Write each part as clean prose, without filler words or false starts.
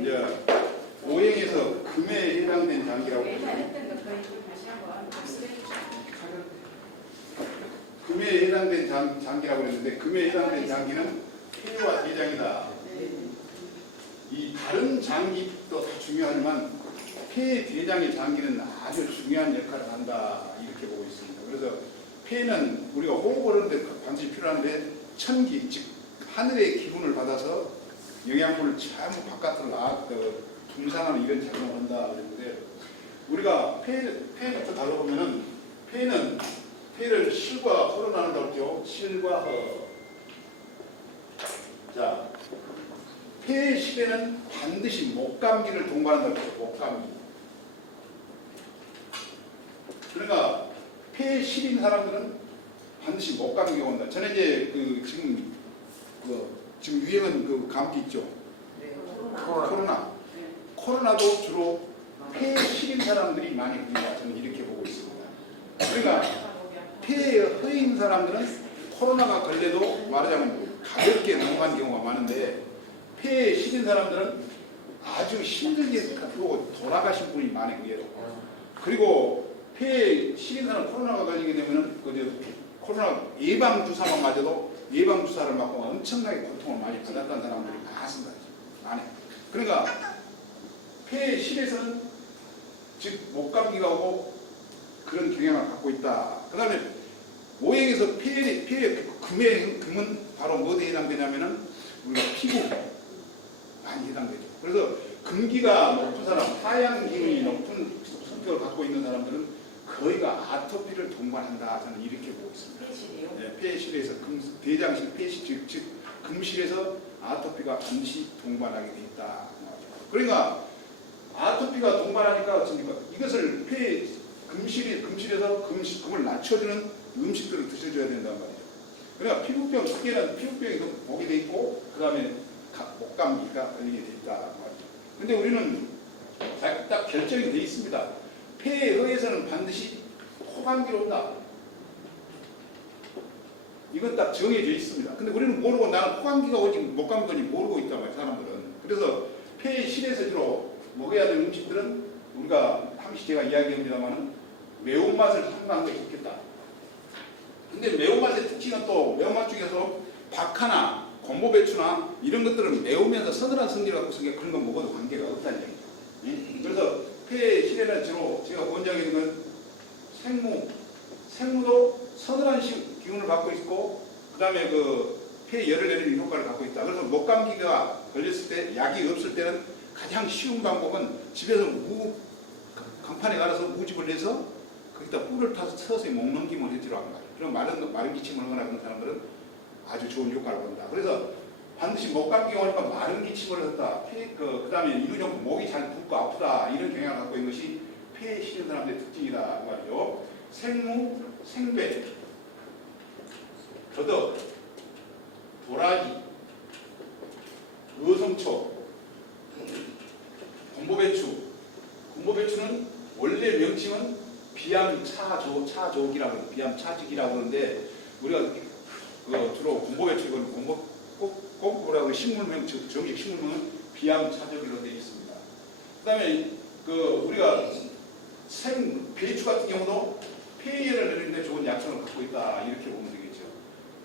이제 오행에서 금에 해당된 장기라고 금에 해당된 장기라고 했는데 금에 해당된 장기는 폐와 대장이다. 이 다른 장기도 다 중요하지만 폐, 대장의 장기는 아주 중요한 역할을 한다 이렇게 보고 있습니다. 그래서 폐는 우리가 호흡을 하는데 반드시 필요한데 천기, 즉 하늘의 기운을 받아서 영양분을 전부 바깥으로 분산하는 이런 작용을 한다 그랬는데 우리가 폐부터 다뤄보면은 폐는 폐를 실과 허로 나눈다고 했죠. 실과 허. 자, 폐의 실에는 반드시 목감기를 동반한다고 했죠. 목감기. 그러니까 폐의 실인 사람들은 반드시 목감기가 온다. 저는 이제 지금 유행은 감기 있죠. 코로나. 코로나도 주로 폐의 실인 사람들이 많이 걸린다. 저는 이렇게 보고 있습니다. 그러니까 폐에 허인 사람들은 코로나가 걸려도 말하자면 가볍게 넘어간 경우가 많은데 폐에 실인 사람들은 아주 힘들게 그러고 돌아가신 분이 많이 그래요. 그리고 폐에 실인 사람 코로나가 걸리게 되면은 코로나 예방 주사만 맞아도 예방 주사를 맞고 엄청나게 고통을 많이 받았다는 사람들이 많습니다. 많이. 그러니까 폐의 실에서는 즉 목감기가 오고 그런 경향을 갖고 있다. 그 다음에 오행에서 폐의 금은 바로 뭐에 해당되냐면은 우리가 피부 많이 해당되죠. 그래서 금기가 높은 사람, 하양 기운이 높은 성격을 갖고 있는 사람들은 거의가 아토피를 동반한다. 저는 이렇게 보고 있습니다. 네, 폐실에서 대장실, 폐실 즉 금실에서 아토피가 반드시 동반하게 돼 있다. 그러니까 아토피가 동반하니까 어떻습니까? 이것을 금실에서 금을 낮춰주는 음식들을 드셔줘야 된단 말이죠. 그러니까 피부병, 특히는 피부병이 오게 돼 있고, 그 다음에 목감기가 걸리게 돼 있다 말이죠. 근데 우리는 딱 결정이 돼 있습니다. 폐에 의해서는 반드시 코감기로 온다. 이건 딱 정해져 있습니다. 근데 우리는 모르고 나는 코감기가 오지 목감기가 오지 모르고 있단 말이에요. 사람들은. 그래서 폐의 실에서 주로 먹어야 될 음식들은 우리가 항시 제가 이야기합니다만은 매운맛을 삼가하는 게 좋겠다. 근데 매운맛의 특징은 또 매운맛 중에서 박하나 곰보배추나 이런 것들은 매우면서 서늘한 성질을 갖고 있으니까 그런 거 먹어도 관계가 없다는 얘기죠. 예? 그래서 폐의 실에는 주로 제가 원장에 있는 건 생무도 서늘한 기운을 갖고 있고 그 다음에 폐에 열을 내리는 효과를 갖고 있다. 그래서 목감기가 걸렸을 때 약이 없을 때는 가장 쉬운 방법은 집에서 강판에 갈아서 무즙을 내서 거기다 꿀을 타서 서서히 목 넘김을 해주라고 합니다. 그럼 마른 기침을 하거나 그런 사람들은 아주 좋은 효과를 본다. 그래서 반드시 목감기가 오니까 마른 기침을 했다. 그 다음에 이루정도 목이 잘 붓고 아프다. 이런 경향을 갖고 있는 것이 폐에 실린 사람들의 특징이다. 말이죠. 생무, 생배, 더덕, 도라지, 어성초, 곰보배추는 원래 명칭은 비암차족이라고 비암차직이라고 하는데 우리가 주로 곰보배추 곰보라고 식물명 정식 식물명은 비암차족이라고 되어 있습니다. 그다음에 우리가 배추 같은 경우도 폐열을 내리는데 좋은 약성을 갖고 있다 이렇게 보면 되겠죠.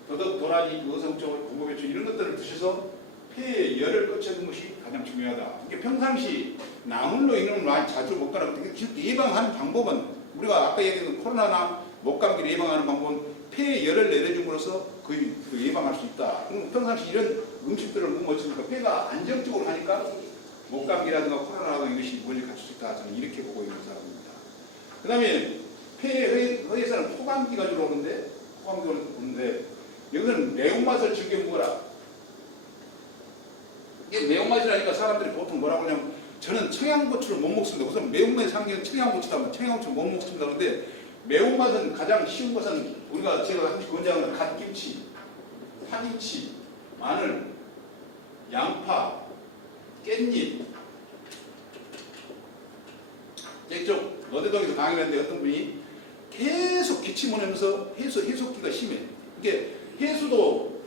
더덕, 도라지, 어성초, 곰보배추 이런 것들을 드셔서 폐에 열을 꺼쳐주는 것이 가장 중요하다. 이게 평상시 나물로 있는 많이 자주 먹거나 예방하는 방법은 우리가 아까 얘기했던 코로나나 목감기를 예방하는 방법은 폐에 열을 내려줌으로써 거의 예방할 수 있다. 그럼 평상시 이런 음식들을 먹으면 폐가 안정적으로 하니까 목감기라든가 코로나라든가 이것이 멀리 갖출 수 있다. 저는 이렇게 보고 있는 사람입니다. 그 다음에 폐에 의해서는 코감기가 주로 오는데 여기서는 매운맛을 즐겨 먹어라. 이게 매운맛이라니까 사람들이 보통 뭐라고 하냐면 저는 청양고추를 못 먹습니다. 우선 매운맛의 상징은 청양고추다 하면 청양고추를 못 먹습니다. 그런데 매운맛은 가장 쉬운 것은 제가 항상 권장하는 갓김치, 파김치, 마늘, 양파, 깻잎. 이쪽 너대동에서 강의했는데 어떤 분이 계속 기침을 하면서 해수기가 심해. 이게 해수도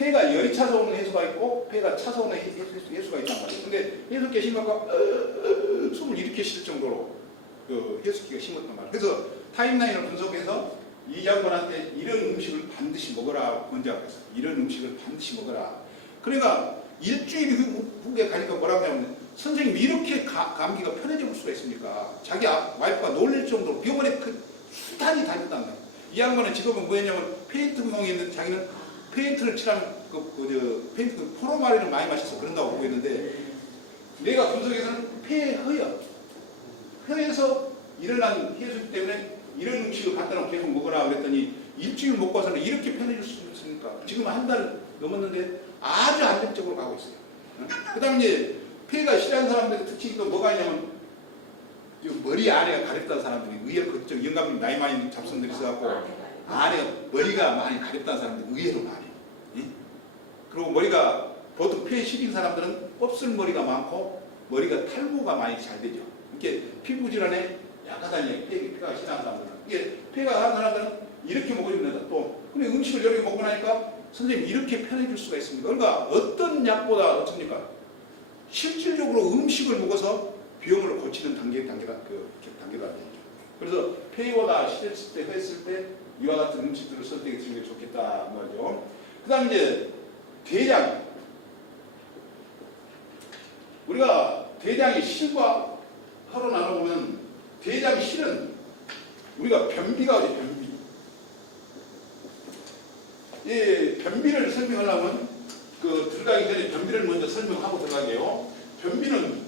폐가 열이 차서 오는 해수가 있고 폐가 차서 오는 해수가 있단 말이에요. 근데 해수기가 심하고 숨을 이렇게 쉴 정도로 그 해수기가 심었단 말이에요. 그래서 타임라인을 분석해서 이 양반한테 이런 음식을 반드시 먹어라 먼저 그랬어요. 이런 음식을 반드시 먹어라. 그러니까 일주일 후에 가니까 뭐라고 하냐면 선생님 이렇게 감기가 편해져 볼 수가 있습니까? 자기 와이프가 놀랄 정도로 병원에 그 수단이 다녔단 말이에요. 이 양반은 직업은 뭐였냐면 페인트 구멍이 있는데 자기는 페인트를 칠하는 페인트 포로마린을 많이 마셔서 그런다고 보고 있는데 내가 분석해서는 폐의 혀에서 일어난 해수기 때문에 이런 음식을 갖다 놓고 계속 먹으라 그랬더니 일주일 먹고서는 이렇게 편해질 수 있습니까? 지금 한 달 넘었는데 아주 안정적으로 가고 있어요. 그 다음에 이제 폐가 싫어하는 사람들의 특징이 또 뭐가 있냐면 머리 아래가 가렵다는 사람들이 의외로 그쪽 영감님 나이 많이 잡순들이 있어갖고 아래가 머리가 많이 가렵다는 사람들이 의외로 많이. 그리고 머리가 보통 폐에 시린 사람들은 곱슬머리가 많고 머리가 탈모가 많이 잘 되죠. 이렇게 피부 질환에 약하다니 폐가 심한 사람들은. 이게 폐가 강한 사람들은 이렇게 먹어줍니다. 또 근데 음식을 여러 개 먹고 나니까 선생님 이렇게 편해질 수가 있습니다. 그러니까 어떤 약보다 어떻습니까? 실질적으로 음식을 먹어서 병을 고치는 단계가 되죠. 그래서 폐보다 시렸을 때, 했을 때 이와 같은 음식들을 선택해 주는 게 좋겠다 말이죠. 그다음 이제 대장. 우리가 대장의 실과 하로 나눠보면 대장의 실은 우리가 변비가 어디 변비. 이 변비를 설명하려면 들어가기 전에 변비를 먼저 설명하고 들어가게요. 변비는